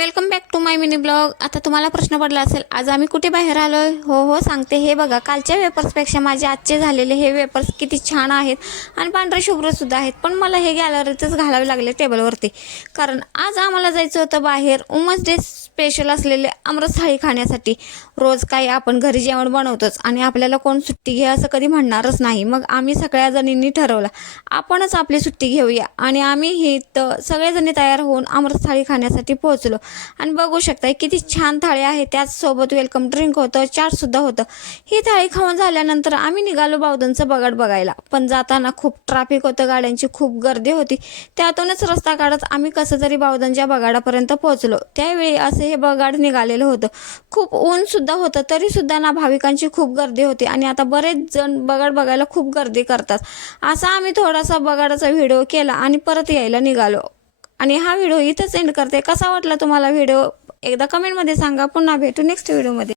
Welcome back to my mini blog. आता तुम्हाला प्रश्न पडला असेल आज आम्ही कुठे बाहेर आलोय। हो सांगते। हे बघा, कालच्या वेपर्सपेक्षा माझे आजचे झालेले हे वेपर्स किती छान आहेत आणि पांढरे शुभ्र सुद्धा आहेत। पण मला हे गॅलरीतच घालावे लागले टेबलवरती, कारण आज आम्हाला जायचं होतं बाहेर वुमन्स डे स्पेशल असलेले आमरस थाळी खाण्यासाठी। रोज काही आपण घरी जेवण बनवतोच आणि आपल्याला कोण सुट्टी घे असं कधी म्हणणारच नाही। मग आम्ही सगळ्या जणींनी ठरवलं आपणच आपली सुट्टी घेऊया आणि आम्ही ही सगळेजणी तयार होऊन आमरस थाळी खाण्यासाठी पोहोचलो। आणि बघू शकताय किती छान थाळी आहे, त्याचसोबत वेलकम ड्रिंक होतं, चाट सुद्धा होतं। ही थाळी खाऊन झाल्यानंतर आम्ही निघालो बावधनचं बगाड बघायला। पण जाताना खूप ट्रॅफिक होतं, गाड्यांची खूप गर्दी होती। त्यातूनच रस्ता काढत आम्ही कसं तरी बावधनच्या बगाडापर्यंत पोहोचलो। त्यावेळी असे हे बगाड निघालेलं होतं, खूप ऊन सुद्धा होतं, तरी सुद्धा ना भाविकांची खूप गर्दी होती। आणि आता बरेच जण बगाड बघायला खूप गर्दी करतात। असा आम्ही थोडासा बगाडाचा व्हिडिओ केला आणि परत यायला निघालो। आणि हा व्हिडिओ इथंच एंड करते। कसा वाटला तुम्हाला व्हिडिओ एकदा कमेंटमध्ये सांगा। पुन्हा भेटू नेक्स्ट व्हिडिओमध्ये।